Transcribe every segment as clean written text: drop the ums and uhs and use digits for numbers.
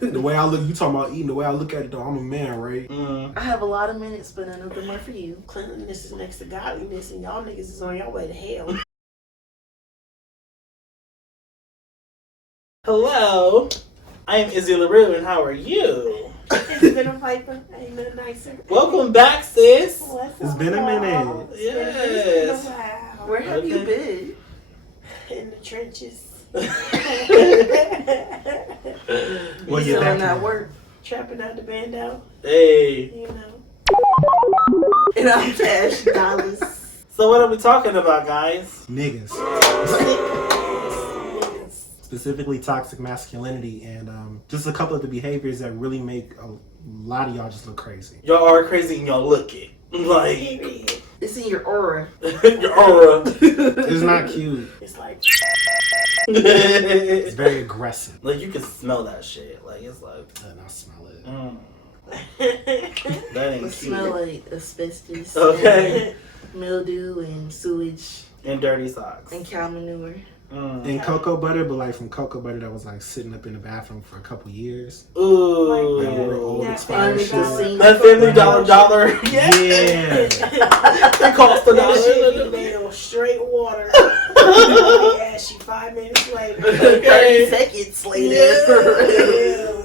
The way I look, you talking about eating, the way I look at it though, I'm a man, right? I have a lot of minutes, but none of them are for you. Cleanliness is next to godliness, and y'all niggas is on your way to hell. Hello, I am Izzy LaRue, and how are you? It's been a viper. Ain't nothing nicer. Welcome back, sis. It's been a minute. Yes. It's been a while. Where have you been? In the trenches. Well, You you're still back not now. work. Trapping out the band out, Hey. you know. And I'm cash dollars. So what are we talking about, guys? Niggas. Niggas. Specifically toxic masculinity and just a couple of the behaviors that really make a lot of y'all just look crazy. Y'all are crazy and y'all look it. Like, Period. It's in your aura. your aura. It's not cute. It's like, It's very aggressive. Like, you can smell that shit. Like, it's like, And I smell it. that ain't It cute. smell like asbestos. Okay. And mildew and sewage And dirty socks. and cow manure. And cocoa butter, but like from cocoa butter that was like sitting up in the bathroom for a couple years. Ooh. Like real old Yeah, expired Family Dollar. shit. That Family Dollar. Yeah. It cost a that shit dollar. be made on straight water. Yeah, she 5 minutes later. 30 seconds later. Yeah.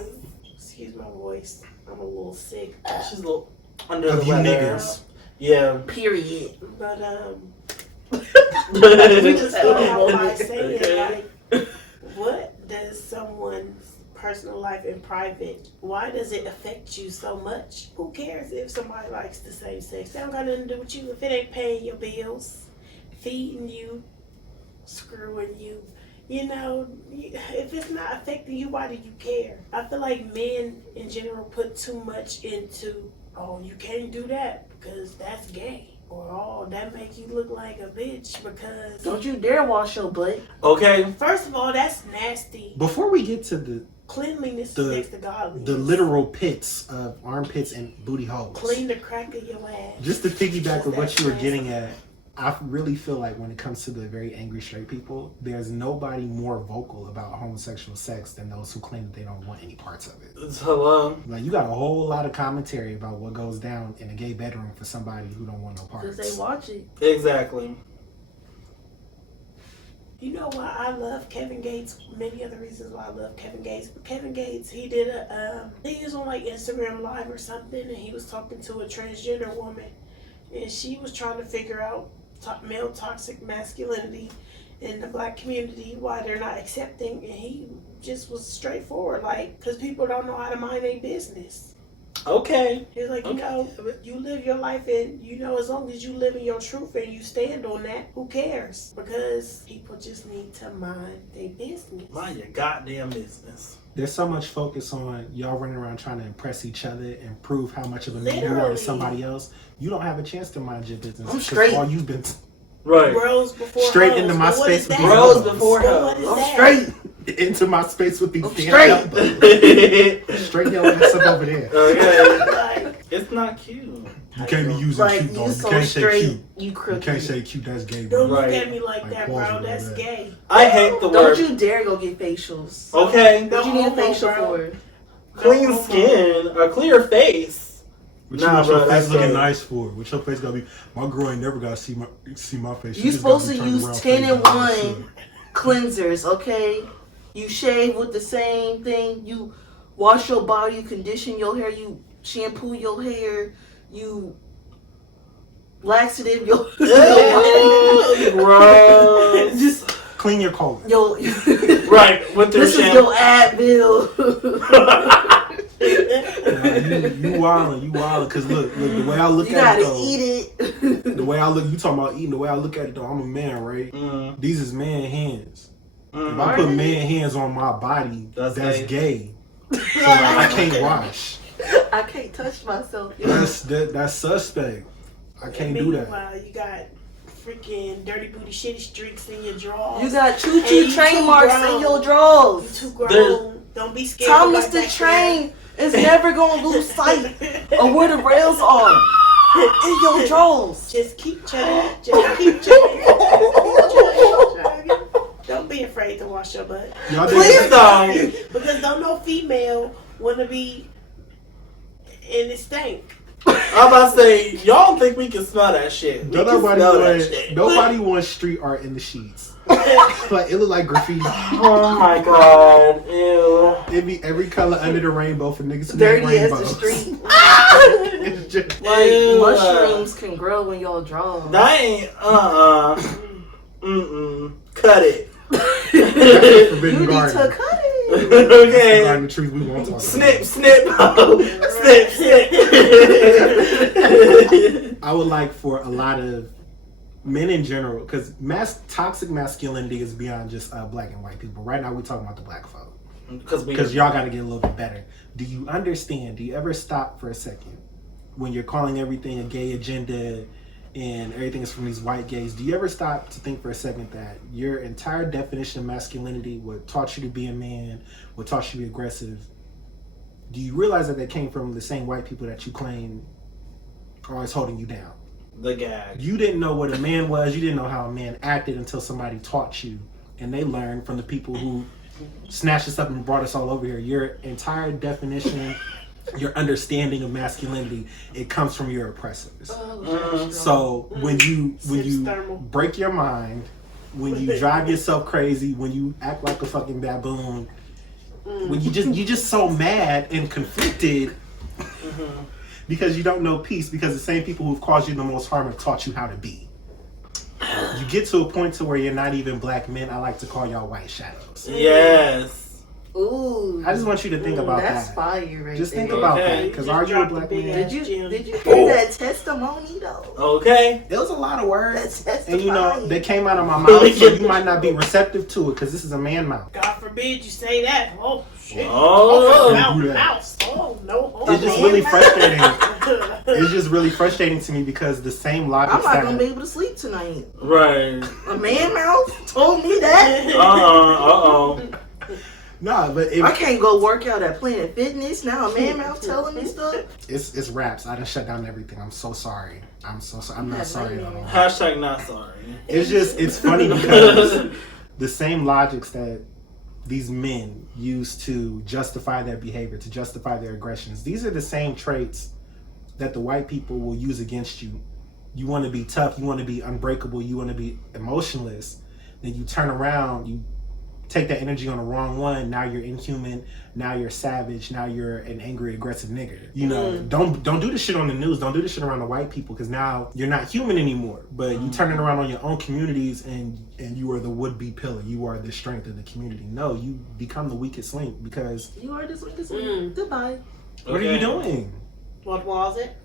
Excuse my voice. I'm a little sick. She's a little under Of the you weather. niggas. Yeah. Period. But We just start had a out by moment. saying Okay. like, what does someone's personal life in private? Why does it affect you so much? Who cares if somebody likes the same sex? That don't got nothing to do with you. If it ain't paying your bills, feeding you, screwing you. You know, if it's not affecting you, why do you care? I feel like men in general put too much into, oh, you can't do that because that's gay. Or, oh, that make you look like a bitch because... Don't you dare wash your butt. Okay. First of all, that's nasty. Before we get to the Cleanliness The- is next to godliness. literal pits of armpits and booty holes. Clean the crack of your ass. Just to piggyback with what That's you were nasty. getting at, I really feel like when it comes to the very angry straight people, there's nobody more vocal about homosexual sex than those who claim that they don't want any parts of it. Hello. Like, you got a whole lot of commentary about what goes down in a gay bedroom for somebody who don't want no Because parts. they watch it. Exactly. You know why I love Kevin Gates? Many other reasons why I love Kevin Gates. But Kevin Gates, he did he was on like Instagram Live or something, and he was talking to a transgender woman, and she was trying to figure out male toxic masculinity in the black community, why they're not accepting, and he just was straightforward, like, because people don't know how to mind their business. Okay. He was like, you know, you live your life, and you know, as long as you live in your truth and you stand on that, who cares? Because people just need to mind their business. Mind your goddamn business. There's so much focus on y'all running around trying to impress each other and prove how much of a man you are Literally. to somebody else. You don't have a chance to mind your business. I'm 'cause straight. All you've been Right. Bros before Straight hoes. into my But what space is with that? these Bros elbows. before But hoes. what is I'm that? straight. into my space with these I'm damn straight. elbows. Straight your ass up over there. Okay. Like, It's not cute. You can't be using Like, cute, you though. You so can't say straight, cute. you You crooked. can't say cute, that's gay, don't bro. look Right. at me like Like, that, pause bro. it That's over gay. I hate the Don't word. you dare go get facials. Okay. What you need a homo, facial bro. for? Clean homo. skin, a clear face. What Nah, you want bro, your that's face looking gay. nice for? What your face gotta be? My girl ain't never gotta see my face. She You just supposed gotta to be turned use around 10 face and down. 1 cleansers, okay? You shave with the same thing. You wash your body, you condition your hair, you shampoo your hair, you laxative your Gross. just Clean your colon. yo. Right, with their This is shampoo. your Advil. You wildin', cause look, the way I look You at gotta it though, eat it. the way I look, you talking about eating, the way I look at it though, I'm a man, right? Mm. These is man hands. If I Are put they? man hands on my body, That's that's gay. gay. So like, I can't wash. I can't touch myself. That's suspect. I can't do that. Meanwhile, you got freaking dirty booty shitty streaks in your drawers. You got Hey, choo-choo you train too marks grown. in your You drawers. too grown. There's- Don't be scared. Thomas to the go back Train is never gonna lose sight of where the rails are. In your drawers. Just keep chugging. Just keep chugging. Don't be afraid to wash your butt. Y'all Please think don't. Because don't no female wanna be, and it stank. I'm about to say, y'all don't think we can smell that shit. We can smell that shit. Nobody wants street art in the sheets. Like it look like graffiti. Oh my god, ew. It'd be every color under the rainbow for niggas who Dirty make as the rainbows. street. It's just Like Ew. mushrooms can grow when y'all draw. That ain't, cut it. forbidden You need garden. to cut it. Okay. Garden trees we won't talk Snip, about. snip, snip, snip. I would like for a lot of men in general, because toxic masculinity is beyond just black and white people. Right now, we're talking about the black folk. Because y'all got to get a little bit better. Do you understand? Do you ever stop for a second when you're calling everything a gay agenda and everything is from these white gays? Do you ever stop to think for a second that your entire definition of masculinity, what taught you to be a man, what taught you to be aggressive, do you realize that came from the same white people that you claim are always holding you down? The gag. You didn't know what a man was. You didn't know how a man acted until somebody taught you. And they learned from the people who snatched us up and brought us all over here. Your entire definition, your understanding of masculinity, it comes from your oppressors. So when you break your mind, when you drive yourself crazy, when you act like a fucking baboon, when you just so mad and conflicted because you don't know peace, because the same people who've caused you the most harm have taught you how to be. You get to a point to where you're not even black men. I like to call y'all white shadows. Yes. Ooh. I just want you to think about that's that. fire right Just there. think about Okay. that. Because are you a black man? Did you hear that testimony though? Okay. It was a lot of words. That's And you know, testifying. they came out of my mouth, so you might not be receptive to it because this is a man mouth. God forbid you say that. Oh shit. Oh. Mouse. Oh no. It's just really frustrating. It's just really frustrating to me because the same logic I'm not gonna be able to sleep tonight. Right. A man mouth told me that. Nah, but I can't go work out at Planet Fitness now. A man mouth telling me stuff. it's raps. I done shut down everything. I'm so sorry. I'm so sorry. I'm not sorry at all. Hashtag not sorry. It's funny because the same logics that these men use to justify their behavior, to justify their aggressions, these are the same traits that the white people will use against you. You want to be tough, you want to be unbreakable, you want to be emotionless, then you turn around, you take that energy on the wrong one, now you're inhuman, now you're savage, now you're an angry, aggressive nigger. You know, don't do this shit on the news, don't do this shit around the white people, because now you're not human anymore, but you turn it around on your own communities and you are the would-be pillar, you are the strength of the community. No, you become the weakest link because You are this week. Goodbye. what are you doing? What was it?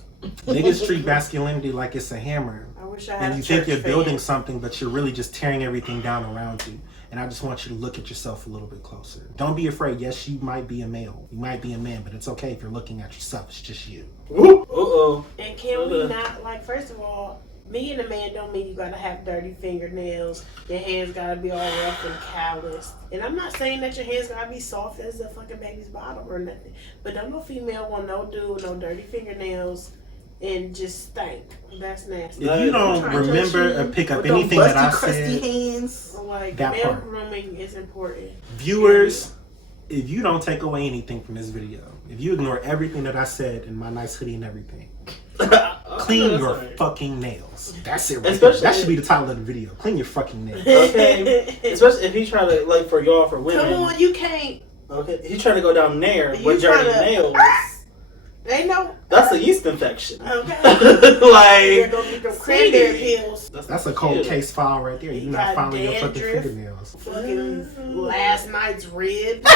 Niggas treat masculinity like it's a hammer. I wish I had And a you think church you're fan. building something, but you're really just tearing everything down around you. And I just want you to look at yourself a little bit closer. Don't be afraid. Yes, you might be a male. You might be a man, but it's okay if you're looking at yourself. It's just you. Uh-oh. And can we not, like, first of all, being a man don't mean you gotta have dirty fingernails. Your hands gotta be all rough and calloused. And I'm not saying that your hands gotta be soft as a fucking baby's bottom or nothing. But don't no female want no dude with no dirty fingernails and just stink. That's nasty. If you don't remember or pick up anything that I said, hands. Like, that male part. grooming is important. viewers, if you don't take away anything from this video, if you ignore everything that I said in my nice hoodie and everything, clean your fucking nails. That's it. Right Especially- there. That should be the title of the video. Clean your fucking nails. Okay. Especially if he try to, like, for y'all, for women. Come on, you can't. Okay. He trying to go down there You with dirty tryna- nails. Ain't no. That's a yeast infection. Okay. You're Like, gonna get them cranberry pills. That's a cold case file right there. You're You not got filing your fucking dandruff. fingernails. Fucking last night's ribs. Like,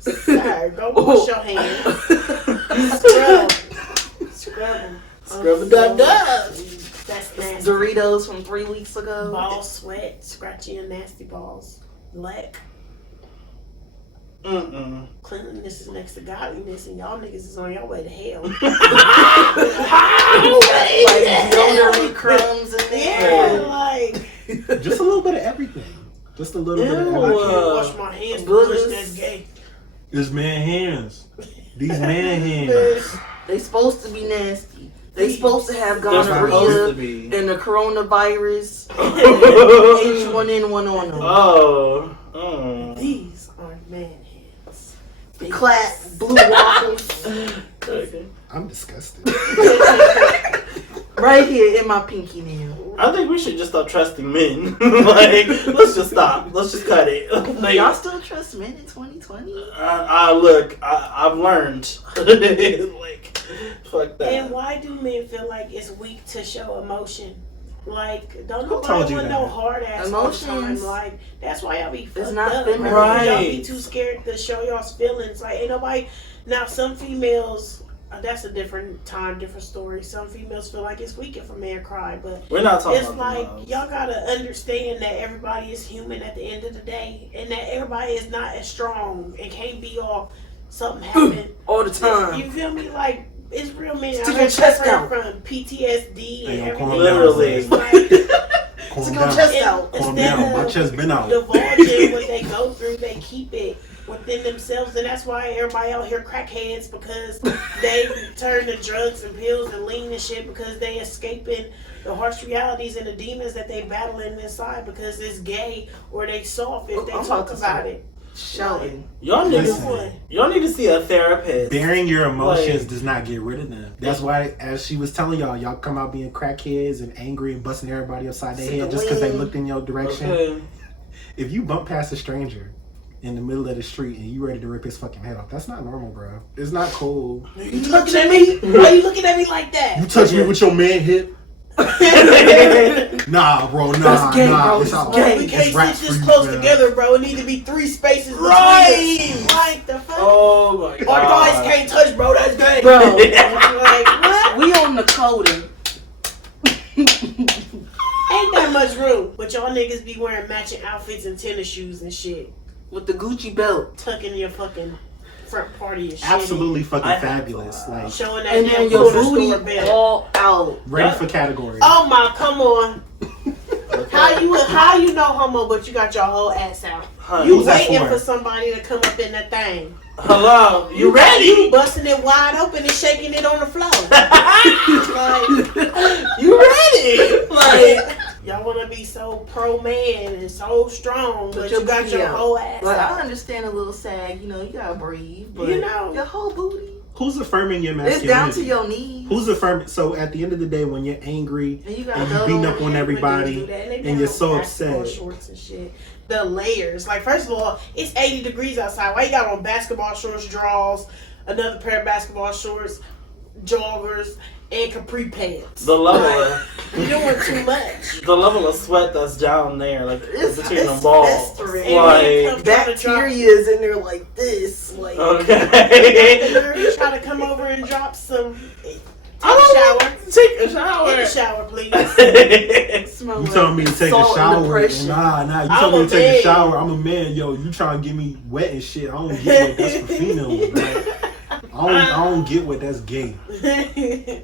sir, go wash your hands. Scrub them. Scrub the dub. That's nasty. Doritos from 3 weeks ago. Ball sweat, scratchy and nasty balls. Black. Cleanliness is next to godliness, and y'all niggas is on your way to hell. Like deodorant crumbs in there. Yeah, like. Just a little bit of everything. Just a little bit of I everything. can't wash my hands Goodness. because that's gay. It's man hands. These man hands. They supposed to be nasty. They supposed to have they're supposed gonorrhea to be. and the coronavirus. H1N1 on them. Oh. These are man clap, blue waffles. Okay. I'm disgusted. Right here in my pinky nail. I think we should just stop trusting men. Like, let's just stop. Let's just cut it. Like, Y'all still trust men in 2020? look, I've learned. Like, fuck that. And why do men feel like it's weak to show emotion? Like, don't Who told nobody you want that? no hard ass all the time. Emotions. Like, that's why y'all be fucked not up. feminine. Right. Y'all Right. be too scared to show y'all's feelings. Like, ain't nobody. Now, some females. That's a different time, different story. Some females feel like it's weaker for men to cry, but We're not talking it's about like the y'all gotta understand that everybody is human at the end of the day, and that everybody is not as strong and can't be all something happened All the time. You feel me? Like it's real men Stick out your here chest suffering out. from PTSD Hey, and yo, calm everything. down, Literally. It's like, Calm Stick your down. chest out. Calm instead down. My of chest been out. divulging what they go through, they keep it within themselves, and that's why everybody out here crackheads, because they turn to drugs and pills and lean and shit because they escaping the harsh realities and the demons that they battling inside because it's gay or they soft if they I'm talk about to about start it. Shouting. Y'all Listen. need to see a therapist. Bearing your emotions Like- does not get rid of them. That's why, as she was telling y'all come out being crackheads and angry and busting everybody upside their head just because they looked in your direction. Okay. If you bump past a stranger in the middle of the street and you ready to rip his fucking head off, that's not normal, bro. It's not cool. You looking at me? Why you looking at me like You that? touch me with your man hip? Nah, bro, nah, That's gay, nah. bro. It's all, gay. We it's can't raps sit for this you, close bro. together, bro. It need to be 3 spaces between Right. us. Like the fuck? Oh my Our god. thighs can't touch, bro. That's gay. Bro. Like what? We on the coding. Ain't that much room. But y'all niggas be wearing matching outfits and tennis shoes and shit. With the Gucci belt. Tucking your fucking front party and shit. Absolutely fucking I- fabulous. Like, Showing that And damn then your corner booty store belt. all out. ready for category. Oh my, come on. How you know homo, but you got your whole ass out? Honey. You Who's that waiting for? for somebody to come up in that thing. Hello. You You ready? busting it wide open and shaking it on the floor. Like, You ready? Like, y'all want to be so pro man and so strong, but you got your whole ass Like, I out. understand a little sag, you gotta breathe, but You know. your whole booty, Who's affirming your it's masculinity? down to your knees. Who's affirming? So at the end of the day, when you're angry And you got and you those beating on up on When everybody, dudes do that, and they and down you're so basketball upset. Shorts and shit. The layers, like first of all, it's 80 degrees outside. Why you got on basketball shorts, drawers, another pair of basketball shorts, joggers, and capri pants? the level You're doing too much. of sweat that's down there, like It's between the balls. festering. And when it Like, comes trying to drop- Bacteria is in there like this. Like, okay. You try to come over and drop some. I don't Shower. want to take a In shower. the shower, please. smell You like telling me to take a salt and shower? depression. Nah. You I'm telling me a to take a man. shower? I'm a man, yo. You trying to get me wet and shit? I don't get what that's for females. Like, I don't get what that's gay.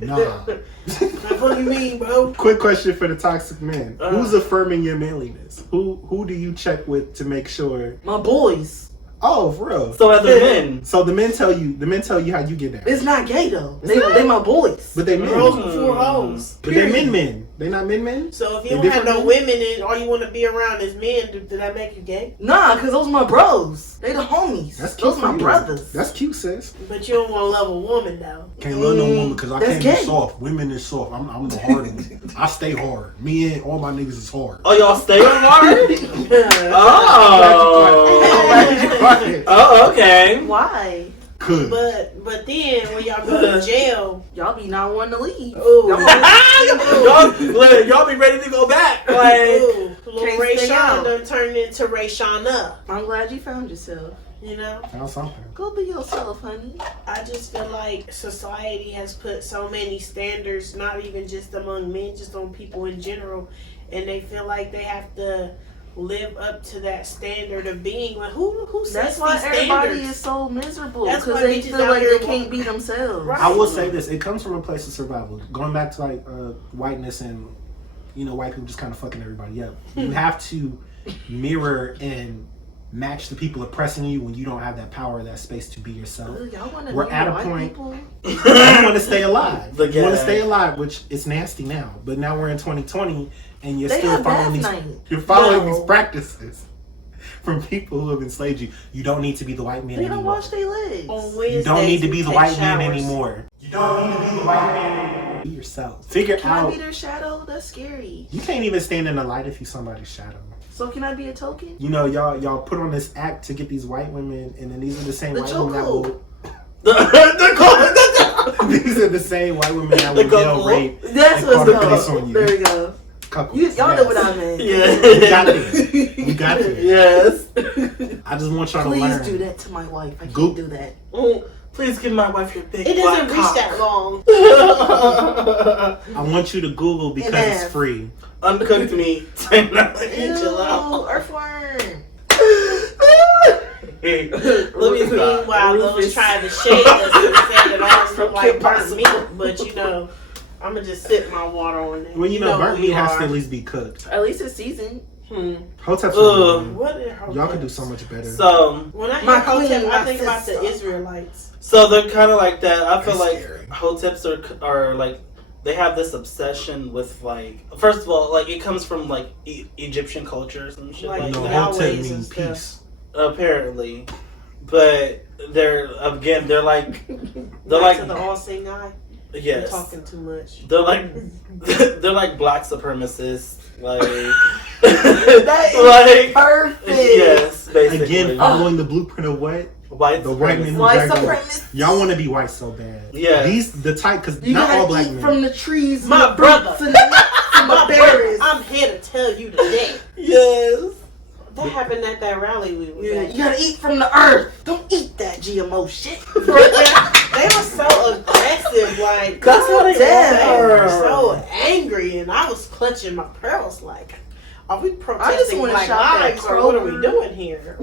Nah. What do you mean, bro? Quick question for the toxic man: Uh. Who's affirming your manliness? Who do you check with to make sure? My boys. Oh, for real. So as a men, So the men tell you how you get down. It's not gay though. It's not. They my boys. But they men. Girls before hoes. But they men. They not men. So if you They don't have different no men? women and all you want to be around is men, did that make you gay? Nah, cause those my bros. They the homies. That's cute. Those for my you. brothers. That's cute, sis. But you don't want to love a woman though. Can't love no woman because I That's can't gay. be soft. Women is soft. I'm the hard one. I stay hard. Me and all my niggas is hard. oh y'all stay on hard? Right. Oh, okay. Why? Could. but then when y'all go to jail, Y'all be not wanting to leave. ooh, Y'all be ready to go back. Like, ooh, little Can't Ray stay Sean out. done turned into Ray Sean up. I'm glad you found yourself. You know, Found something. Go be yourself, honey. I just feel like society has put so many standards, not even just among men, just on people in general, and they feel like they have to live up to that standard of being. Like who sets That's why these everybody standards? is so miserable. That's Because why they bitches feel out like here they can't walking- be themselves. Right. I will say this: it comes from a place of survival. Going back to like whiteness and white people just kind of fucking everybody up. You have to mirror and match the people oppressing you when you don't have that power, that space to be yourself. Ugh, y'all want to We're be at a white point- people? You want to stay alive. The You want to gag. stay alive, which is nasty now. But now we're in 2020, and you're They still have following bath these. night. You're following No. these practices. from people who have enslaved you. You don't need to be the white man They don't anymore. wash their legs. On You Wednesdays, don't need to we be the take white man showers. anymore. You don't need to be the white man anymore. Be yourself. Figure Can I out. be their shadow? That's scary. You can't even stand in the light if you somebody's shadow. So can I be a token? You know, y'all put on this act to get these white women, and then these are the same The white women that will. These are the same white women that will yell rape. That's and what's call the police called. on you. There we go. Couples. Y'all know what I meant. Yeah. We got this. We got this. Yes. I just want y'all to Please learn. do that to my wife. I can't Goop. do that. Please give my wife your big It black doesn't reach cock. that long. I want you to Google because it's Enough. free. Uncooked meat. Ew, Enchilada. earthworm. Let me stop. Meanwhile, those trying to shade us and said that ours look like burnt meat, but you know, I'm gonna just sip my water on it. Well, you know, burnt who meat you has are. to at least be cooked. At least it's seasoned. Hotep's Ugh. What are her Y'all can do tips? so much better. So When I My hear Hotep, queen, I my think about the sister. Israelites. they're kind of like that. I feel That's like scary. Hoteps are like, they have this obsession with like, first of all, like it comes from like Egyptian cultures and shit Like, like No, the that. Hotep Yahwehs and means stuff. peace. Apparently, but they're like Back to the all-seeing eye. I'm yes, talking too much. they're like black supremacists, like That is like perfect. yes, basically. Again, following the blueprint of what? white The white men who White dragged over. supremacists. Y'all want to be white so bad. Yeah. These, the type, because You not gotta all black eat men. from the trees, My and the brother. fruits and the nuts and the My berries. brother, I'm here to tell you today. Yes. That happened at that rally we was Yeah, at. you gotta eat from the earth. Don't eat that GMO shit. They were so aggressive, like That's how they they were are. so angry, and I was clutching my pearls, like, are we protesting wanna Black shop at lives, or what are we Kroger. doing here?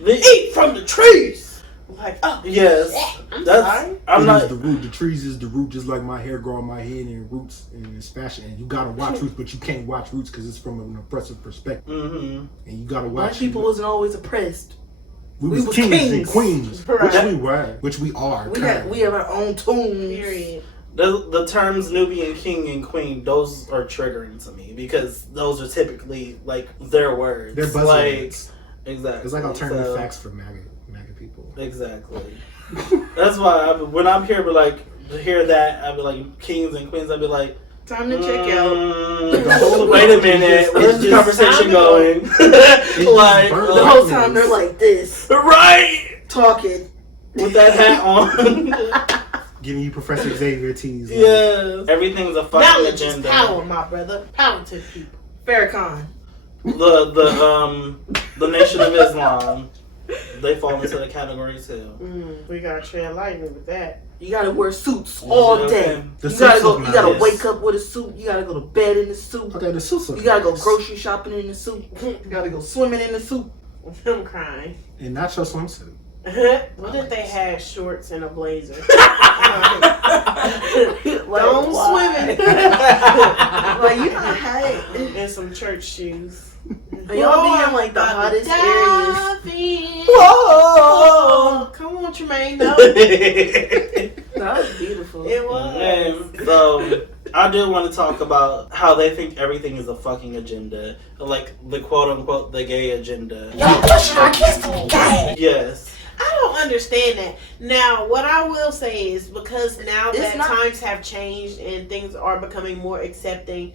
They Eat from the trees. Like, oh Yes. I'm That's sorry. I'm It not is the root. The trees is the root, just like my hair grow on my head and roots and it's fashion. And you gotta watch roots, but you can't watch roots because it's from an oppressive perspective. mm-hmm. And you gotta Black watch. people wasn't always oppressed. we we was was kings and kings. queens, Right. which we were, which we are. We currently. have our own tunes. Period. The terms Nubian king and queen, those are triggering to me because those are typically like their words. They're buzzwords. Like exactly. It's like alternative So, facts for MAGA people. Exactly. That's why when I'm here, but like to hear that, I'd be like kings and queens. I'd be like, Time to check out. The whole wait a approach is minute, just- where's it's the just conversation time going? Like burnt The whole time they're like this, right talking. with that hat on. Giving you Professor Xavier teas. Like, Yes, everything's a fucking Knowledge is agenda. power, my brother. Power to the people. Farrakhan. The Nation of Islam, they fall into the category too. We gotta tread lightly with that. You gotta wear suits all day. The You gotta suits go. look You gotta nice. wake up with a suit. You gotta go to bed in the suit. Okay, the suits look You gotta go nice. grocery shopping in the suit. You gotta go swimming in the suit. I'm crying. And not your swimsuit. What if they had shorts and a blazer? Like, Don't why? swim in. Like you not high. And some church shoes. And y'all be in like the hottest areas. areas. Whoa! Come on, Tremaine. No, That was beautiful. it was. So I do want to talk about how they think everything is a fucking agenda, like the quote unquote the gay agenda. Y'all pushing our kids to be gay. Yes. I don't understand that. Now, what I will say is because now It's that not- times have changed and things are becoming more accepting,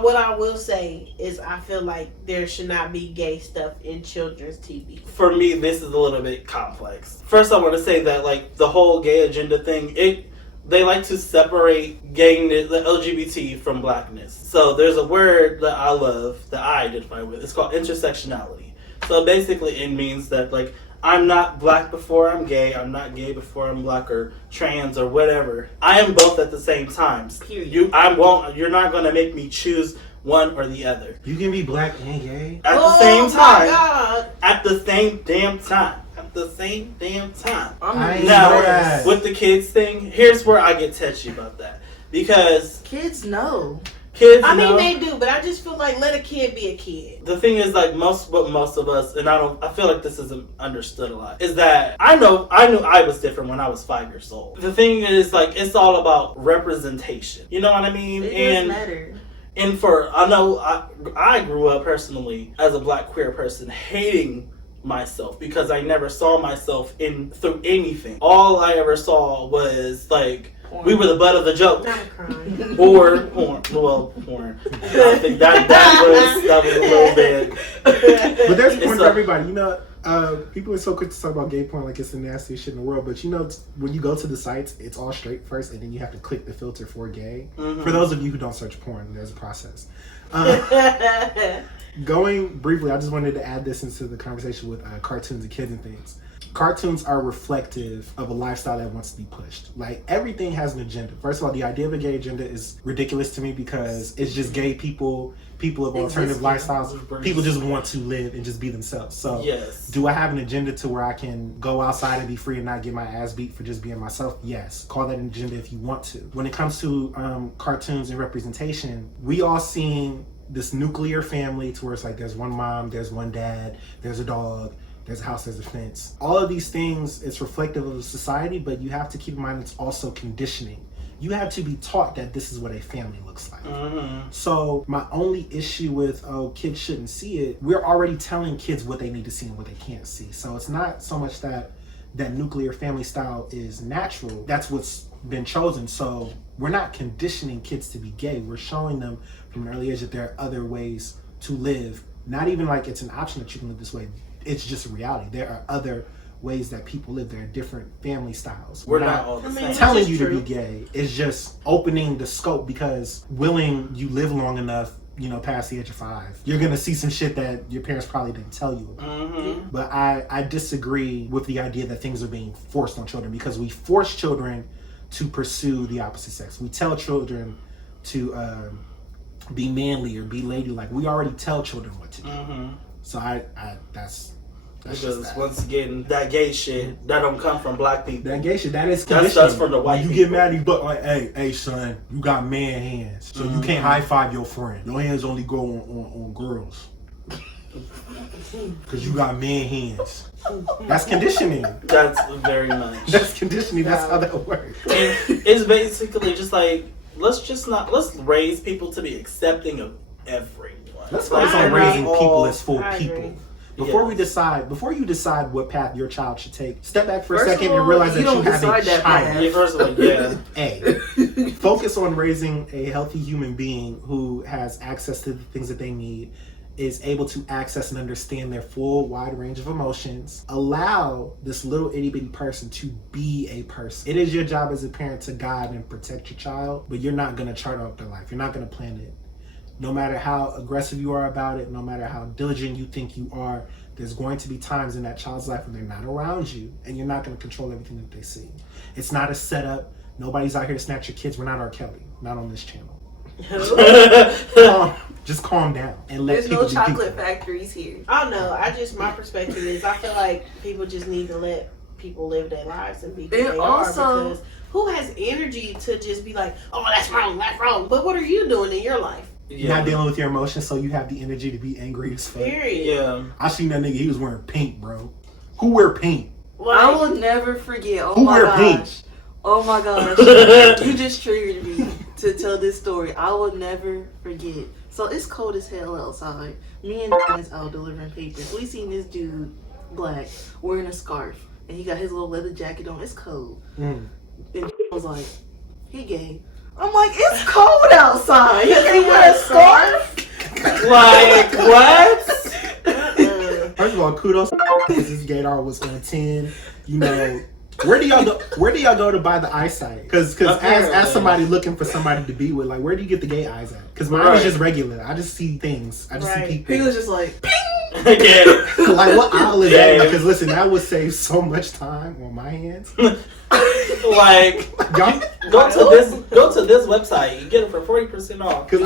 what I will say is I feel like there should not be gay stuff in children's TV. For me, this is a little bit complex. First, I want to say that like the whole gay agenda thing, they like to separate gayness, the LGBT, from blackness. So there's a word that I love that I identify with. It's called intersectionality. So basically, it means that like I'm not black before I'm gay. I'm not gay before I'm black or trans or whatever. I am both at the same time. Period. You're not gonna make me choose one or the other You can be black and gay. at the Oh same my time. God. At the same damn time. At the same damn time. I ain't Now, know that. with the kids thing, here's where I get touchy about that. Because Kids know. kids I mean, know, they do, but I just feel like let a kid be a kid. the thing is like most of us, and I feel like this isn't understood a lot, is that I knew I was different when I was 5 years old. The thing is like it's all about representation. You know what I mean? It does matter. And I know I grew up personally as a black queer person hating myself because I never saw myself through anything. All I ever saw was like porn. We were the butt of the joke. I'm crying. Or porn. Well, porn. I think that was a little bit. But there's porn for everybody. You know, people are so quick to talk about gay porn like it's the nastiest shit in the world. But you know, when you go to the sites, it's all straight first, and then you have to click the filter for gay. Mm-hmm. For those of you who don't search porn, there's a process. Going briefly, I just wanted to add this into the conversation with cartoons and kids and things. Cartoons are reflective of a lifestyle that wants to be pushed. Like, everything has an agenda. First of all, the idea of a gay agenda is ridiculous to me because it's just gay people of alternative lifestyles. People just want to live and just be themselves. So, yes. Do I have an agenda to where I can go outside and be free and not get my ass beat for just being myself? Yes. Call that an agenda if you want to. When it comes to cartoons and representation, we all seen this nuclear family to where it's like there's one mom, there's one dad, there's a dog, there's a house, there's a fence. All of these things, it's reflective of society, but you have to keep in mind it's also conditioning. You have to be taught that this is what a family looks like. Mm-hmm. So my only issue with, kids shouldn't see it, we're already telling kids what they need to see and what they can't see. So it's not so much that nuclear family style is natural. That's what's been chosen. So we're not conditioning kids to be gay. We're showing them from an early age that there are other ways to live. Not even like it's an option that you can live this way. It's just a reality. There are other ways that people live. There are different family styles. We're not all the same. Telling you to be gay is just opening the scope because you live long enough, you know, past the age of 5. You're going to see some shit that your parents probably didn't tell you about. Mm-hmm. But I disagree with the idea that things are being forced on children because we force children to pursue the opposite sex. We tell children to be manly or be ladylike. We already tell children what to do. Mm-hmm. So that's because once again, that gay shit that don't come from black people. That gay shit that is conditioning. That's from the white people. You get mad, but like, hey, son, you got man hands, so you can't high five your friend. Your hands only go on girls, because you got man hands. That's conditioning. That's very much. That's conditioning. That's how that works. And it's basically just like let's raise people to be accepting of everyone. Let's focus on raising people as full people. Agree. Before you decide what path your child should take, step back for a second and realize that you have a child. Yeah, first of all, yeah. A. Focus on raising a healthy human being who has access to the things that they need, is able to access and understand their full wide range of emotions. Allow this little itty bitty person to be a person. It is your job as a parent to guide and protect your child, but you're not going to chart out their life. You're not going to plan it. No matter how aggressive you are about it, no matter how diligent you think you are, there's going to be times in that child's life when they're not around you and you're not going to control everything that they see. It's not a setup. Nobody's out here to snatch your kids. We're not R. Kelly. Not on this channel. Just calm down and let There's people no be chocolate people. factories here. I don't know. My perspective is I feel like people just need to let people live their lives and be who they are, because who has energy to just be like, oh, that's wrong. But what are you doing in your life? Yeah. Not dealing with your emotions, so you have the energy to be angry as fuck. Period. Yeah. I seen that nigga, he was wearing pink, bro. Who wear pink? Like, I will never forget. Who wear pink? Oh my gosh. You just triggered me to tell this story. I will never forget. So it's cold as hell outside. Me and is out delivering papers. We seen this dude, black, wearing a scarf. And he got his little leather jacket on. It's cold. And I was like, he gay. I'm like, it's cold outside. You can't wear a scarf? Like, what? First of all, kudos because this gaydar was on 10. You know, where do y'all go to buy the eyesight? Because as somebody looking for somebody to be with, like, where do you get the gay eyes at? Because mine is just regular. I just see things. I just see people. He was just like, ping! Like, what aisle is that? Because listen, that would save so much time on my hands. Like, go to this website. You get it for 40% off. Because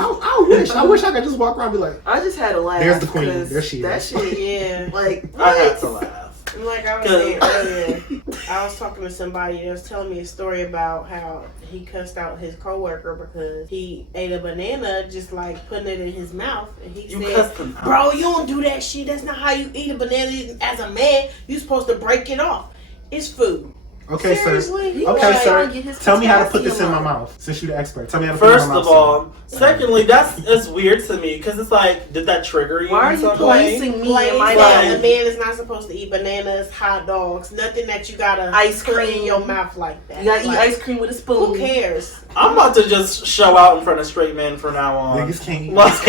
I wish I could just walk around and be like, I just had to laugh. There's the queen. There she is. That shit, yeah. Like, I had to laugh. Like I was saying earlier, I was talking to somebody that was telling me a story about how he cussed out his coworker because he ate a banana just like putting it in his mouth, and he said, "Bro, you don't do that shit. That's not how you eat a banana as a man. You're supposed to break it off. It's food. Okay, Seriously? sir. Okay, Like, sir. get his Tell me how to put this in potassium my up. mouth. Since you're the expert, tell me how to put it First in my of mouth. all, secondly, it's weird to me because it's like, did that trigger you? Why are in you some way? policing me Like and my that, dad? a man is not supposed to eat bananas, hot dogs, nothing that you gotta Ice put in cream. your mouth like that. You gotta eat Like, ice cream with a spoon. who cares? I'm about to just show out in front of straight men from now on. Niggas can't eat. Like,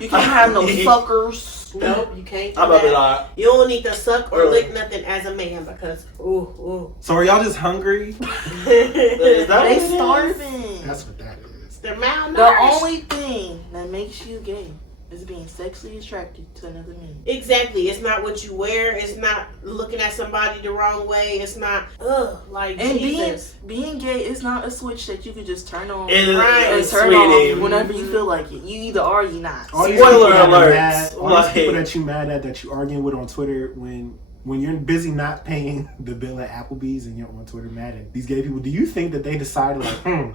You can't have no suckers. Nope, you can't do I'm about to be that. like, You don't need to suck or lick nothing as a man because, ooh. So are y'all just hungry? is that They what it is? starving. That's what that is. They're malnourished. The only thing that makes you gay is being sexually attracted to another man. Exactly. It's not what you wear. It's not looking at somebody the wrong way. It's not, like, And Jesus. being gay is not a switch that you can just turn on It Right. and is, turn sweetie. off whenever you feel like it. You either are or you not. All these Spoiler people that are alert. mad- all Like- these people that you mad at that you arguing with on Twitter when you're busy not paying the bill at Applebee's and you're on Twitter mad at these gay people, do you think that they decided like,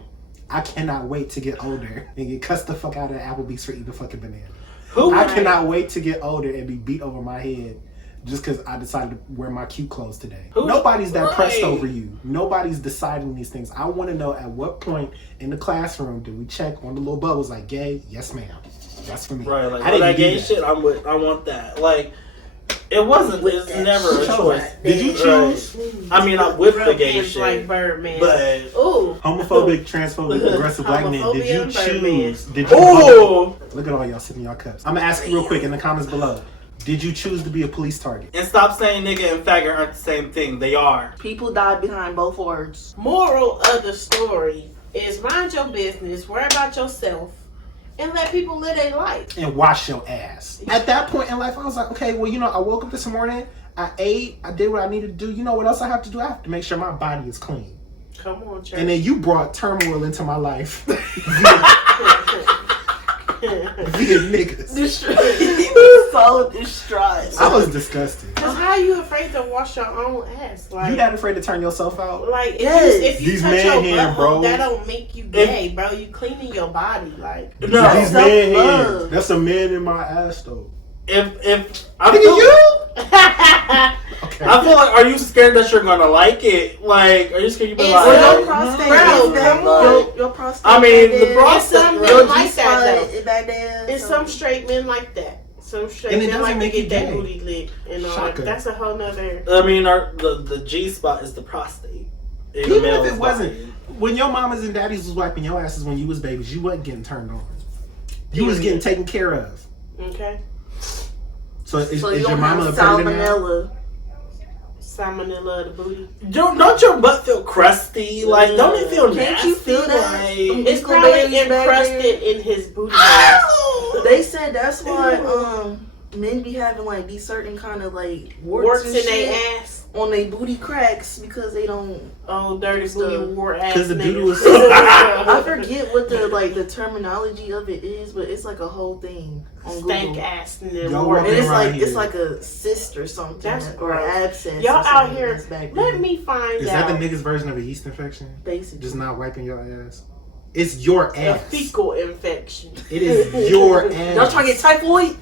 I cannot wait to get older and get cussed the fuck out of Applebee's for eating a fucking banana? Who? I cannot wait to get older and be beat over my head just because I decided to wear my cute clothes today. Who- Nobody's that pressed Right. over you. Nobody's deciding these things. I want to know at what point in the classroom did we check on the little bubbles like gay? Yes, ma'am. That's for me. Right, like I all didn't that do gay that. shit, I want that. Like, it wasn't, it's never a choice. Did you choose? I mean, I'm with the Rub gay hands shit, like Birdman. but Ooh. Homophobic, transphobic, aggressive black men. Did Homophobia you and Birdman. choose? Did you? oh, Look at all y'all sipping y'all cups. I'm gonna ask you real quick in the comments below. Did you choose to be a police target? and stop saying nigga and faggot aren't the same thing. They are. People die behind both words. Moral of the story is mind your business, worry about yourself, and let people live their life. And wash your ass. At that point in life, I was like, okay, well, I woke up this morning, I ate, I did what I needed to do. You know what else I have to do? I have to make sure my body is clean. Come on, church. And then you brought turmoil into my life via niggas. So distraught. I was disgusted. Cause how you afraid to wash your own ass? Like, You that afraid to turn yourself out? like if Yes. you, if you These touch men your here, butthole, bro. that don't make you gay, bro. You cleaning your body, like. No, These men self-love. hands. That's a man in my ass though. if I Nigga, feel, you? Okay. I feel like, are you scared that you're gonna like it? Like, are you scared you be It's like, Well, your Bro, prostate bro, is back. come on. Your prostate. I mean, back the there. prostate- Some Your men like that G-spot though. is back there. And so- some straight men like that. Some straight And it men doesn't like to make you get that gay. booty licked and all that. Shocker. That's a whole nother. I mean, the G spot is the prostate. In Even the if male's it wasn't, body. when your mamas and daddies was wiping your asses when you was babies, you wasn't getting turned on. You was getting taken care of. Okay. So is So you your don't mama a have predator now? salmonella. Salmonella of the booty. Don't your butt feel crusty? Like, don't it feel Can't nasty? you feel that? Like, It's Pickle probably babies back encrusted there. in his booty. hole. They said that's why men be having like these certain kind of like Warts and in shit their ass. on their booty cracks because they don't. Oh, dirty booty wart ass. 'Cause the dude niggas. was- I forget what the terminology of it is, but it's like a whole thing on Stank Google. ass nigga. Y'all wart walking And it's around like here. it's like a cyst or something, That's or an gross. abscess. Y'all or out something here. that's back Let there, me find Is out. that the niggas' version of a yeast infection? basically. Just not wiping your ass? It's your A ass. fecal infection. It is your ass. Y'all trying to get typhoid?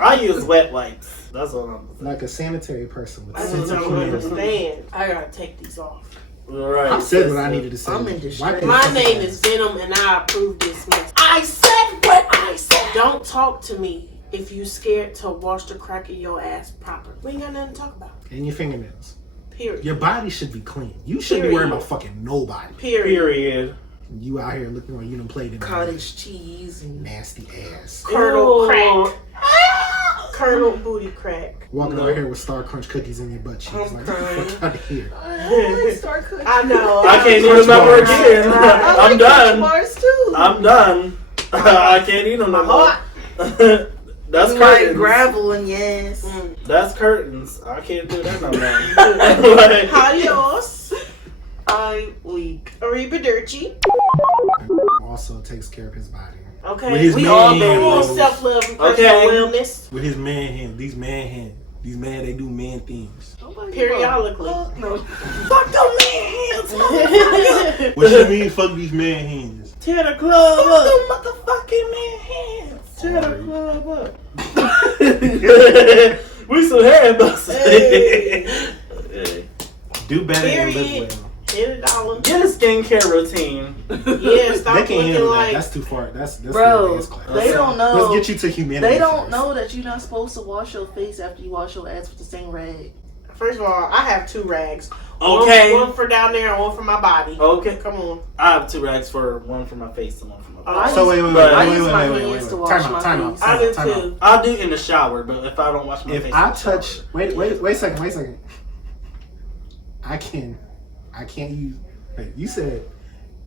I use wet wipes. That's what I'm saying. Like a sanitary person with I a just sense of don't humility. understand. I gotta take these off. Right. I said what I needed to say. I'm in distress. Wipe your My fucking name ass. is Venom and I approve this mess. I said what I said. Don't talk to me if you scared to wash the crack of your ass proper. We ain't got nothing to talk about. And your fingernails. Period. Your body should be clean. You shouldn't be worrying about fucking nobody. Period. You out here looking like you done played in Cottage cheese and nasty ass. Kernel Ew. crack. Kernel booty crack. Walking No. out here with Star Crunch cookies in your butt cheeks. I'm Like, get the crying. fuck out of here. Start cooking. I know. I can't Crunch even remember bars. again. I I'm like Crunch done. bars too. I'm done. I can't eat them no more. That's You like curtains. gravel and yes. That's curtains. I can't do that no more. Like, Adios. I weak. Arrivederci. Also takes care of his body. Okay. With his We man all hands. Come on, been- self-love and personal Okay. wellness. With his man hands. These man hands. These man, they do man things. Periodically. No. Fuck them man. What you mean, fuck these man hands? Tear the club up. motherfucking man hands. Tear the club up. We some head busters. Hey. Do better and live Period. well. Hit $1. Get a skincare routine. Yeah, stop They can't looking handle that. like. That's too far. That's Bro, dance class. they don't know. Let's get you to humanity. They don't first. know that you're not supposed to wash your face after you wash your ass with the same rag. First of all, I have 2 rags. Okay. One for down there and one for my body. Okay. Come on. I have 2 rags for one for my face and one for my body. So wait. I use my hands to wash my Time face. I do out. too. I'll do it in the shower, but if I don't wash my If face, I in the shower- touch, wait a second. I can't use. Wait, you said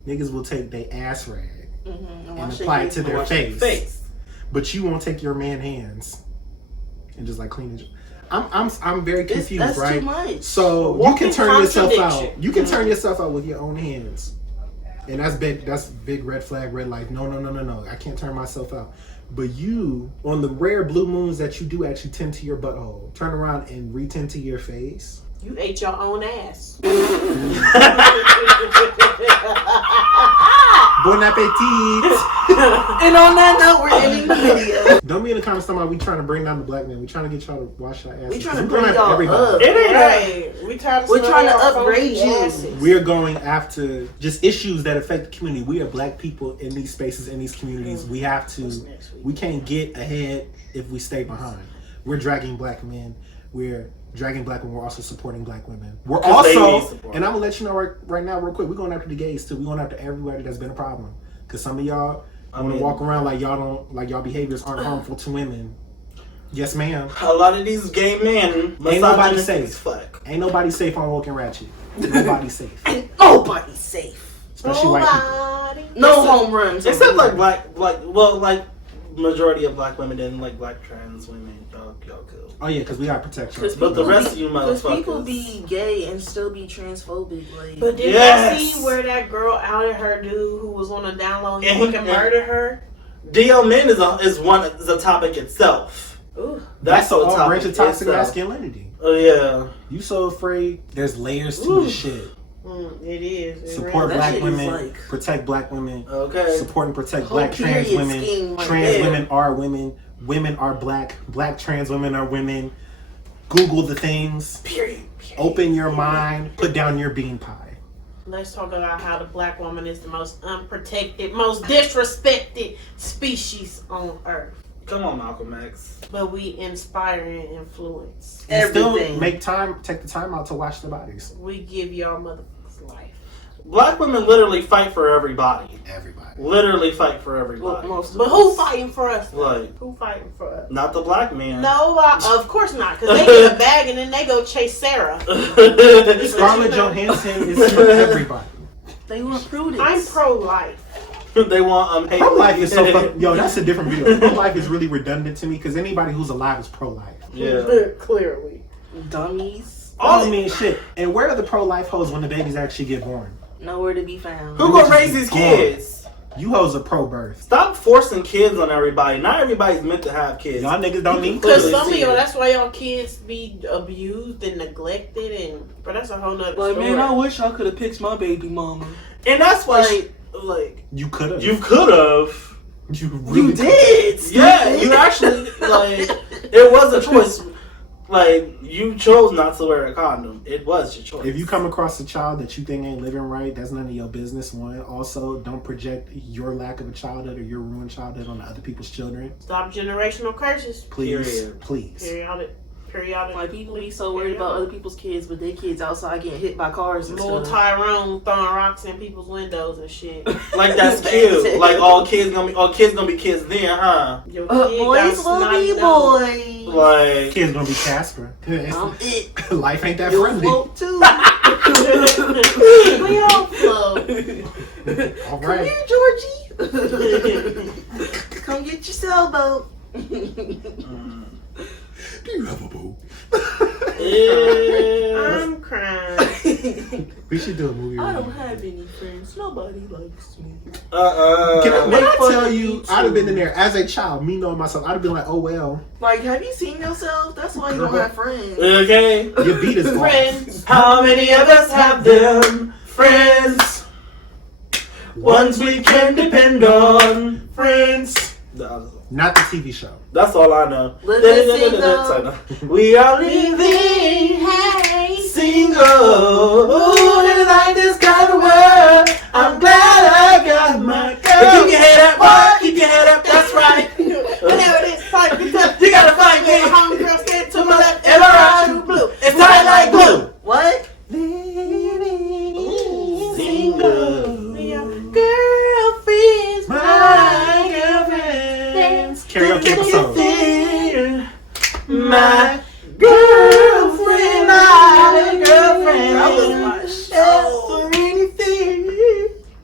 niggas will take their ass rag and apply it to their wash face, but you won't take your man hands and just like clean it. I'm very confused, That's right? too much. So you Walking can turn yourself out. contradiction. You can turn yourself out with your own hands, and that's big. That's big red flag, red light. No. I can't turn myself out. But you, on the rare blue moons that you do actually tend to your butthole, turn around and retend to your face. You ate your own ass. Bon appetit! And on that note, we're ending the video. Don't be in the comments talking about we trying to bring down the black man. We trying to get y'all to wash your asses. We trying to 'Cause we're bring gonna have y'all everybody. up. It ain't right. We're trying to upgrade you. We are going after just issues that affect the community. We are black people in these spaces, in these communities. We have to. We can't get ahead if we stay behind. We're dragging black men. We're dragging black women. We're also supporting black women. We're 'Cause they need also, support. and I'm gonna let you know right now, real quick. We're going after the gays too. We're going after everybody that's been a problem. Cause some of y'all want to walk around like y'all behaviors aren't harmful to women. Yes, ma'am. A lot of these gay men, Ain't nobody misogynistic safe. as fuck. Ain't nobody safe on wokeANDratchet. Nobody safe. Ain't nobody safe. Especially white people. No home runs. Except like majority of black women and like black trans women. Y'all cool. Oh yeah, because we gotta protect you. But the rest of you Because motherfuckers. people be gay and still be transphobic. Like, But did Yes. you see where that girl outed her dude who was on a download? He And fucking murdered her. DL men is a topic itself. Ooh. That's a all topic branch of toxic itself. masculinity. Oh yeah. You so afraid. There's layers to Ooh. the shit. It is. It Support That black shit is women. like- Protect black women. Okay. Support and protect Whole black trans period women. scheme right Trans there. women are women. Women are black. Black trans women are women. Google the things. Period. Open your mind. Put down your bean pie. Let's talk about how the black woman is the most unprotected, most disrespected species on earth. Come on, Malcolm X. But we inspire and influence. And still Everything. take the time out to wash the bodies. We give y'all motherfuckers life. Black women literally fight for everybody. Everybody. Literally fight for everybody. But who fighting for us? Like, Who fighting for us? not the black man. No, of course not. Because they get a bag and then they go chase Sarah. Scarlett Johansson is for everybody. They want prudence. I'm pro-life. They want Pro life is so fucking. Yo, that's a different video. Pro life is really redundant to me because anybody who's alive is pro life. Yeah. Clearly. Dummies. I mean, shit. And where are the pro life hoes when the babies actually get born? Nowhere to be found. Who gonna raise these kids? You hoes are pro birth. Stop forcing kids on everybody. Not everybody's meant to have kids. Y'all niggas don't need Because kids. some of y'all, that's why y'all kids be abused and neglected, but that's a whole nother Like, story. man, I wish I could have picked my baby mama. And that's why, Like, You could have. you could have. You really you did. Yeah, you actually it was a choice. Like, you chose not to wear a condom. It was your choice. If you come across a child that you think ain't living right, that's none of your business. One. Also, don't project your lack of a childhood or your ruined childhood on other people's children. Stop generational curses. Please, Period. please. Periodic. Like, people be so worried about other people's kids, but their kids outside getting hit by cars and Little stuff. Tyrone throwing rocks in people's windows and shit. like, that's cute. Like, all kids gonna be kids then, huh? Your kid Boys got will snotty be nose. boys. Like, Kids gonna be Casper. I'm it. Life ain't that You friendly. woke too. We all flow. All Come right. here, Georgie. Come get your sailboat. Do you have a boo? I'm crying. We should do a movie. I review. don't have any friends. Nobody likes me. Can I, when I fuck tell with you, you I'd have been too. in there as a child, me knowing myself. I'd have been like, oh well, Like, have you seen yourself? That's why you don't have friends. okay. your beat is off. Friends. How many of us have them friends? Ones we can depend on. Friends. Not the TV show. That's all I know. Living single. We are living single. Ooh, they like this kind of world. I'm glad I got my girl. But keep your head up, boy. Keep your head up. That's right. Whatever it is, fight me tough. You gotta fight me. Homegirl stand to my left, Am I right? true blue. It's tight like glue. What? Single. Girlfriend's My girlfriend. Karaoke episode. My girlfriend. My girlfriend. That was my show. For anything.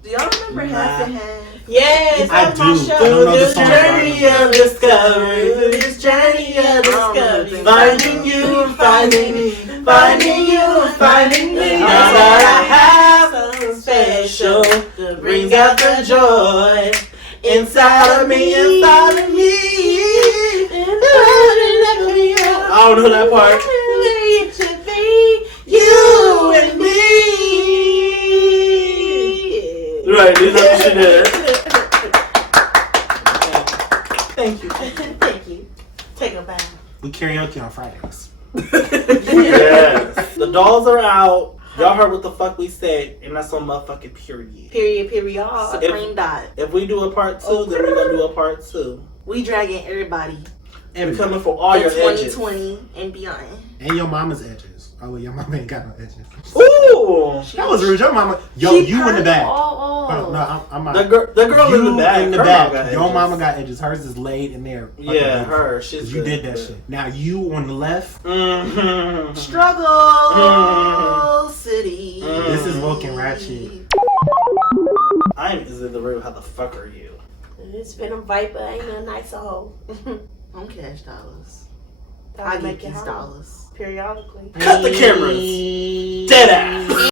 Do y'all remember Half and Half? Yes, I that's my do. show. I don't know the This song. journey of discovery, this journey of discovery, finding you and finding me, finding you and finding me. Now that I have something special that brings out the joy inside of me, inside of me. I don't know that part. It should be You and me. Right, this is what she did. Thank you. Thank you. Take a bow. We karaoke on Fridays. Yes. The dolls are out. Y'all heard what the fuck we said, and that's on motherfucking period. Period. Supreme Dot. If we do a part 2, then we're gonna do a part 2. We dragging everybody And we're coming for all in your edges. 2020 and beyond. And your mama's edges. Oh, well, your mama ain't got no edges. Ooh! That was rude. Your mama. Yo, She you in the back. all Oh, no, I'm not. The girl you in the back. in the her back. mama got Your edges. mama got edges. Hers is laid in there. Yeah, her. She's You good, did that good. shit. Now you on the left. Mm-hmm. Struggle City. This is woke and ratchet. I'm Is it the real? How the fuck are you? It's been a viper. Ain't no nice hole. I'm cash dollars. That'll I make get it these hard. dollars. Periodically. Cut the cameras. Dead ass.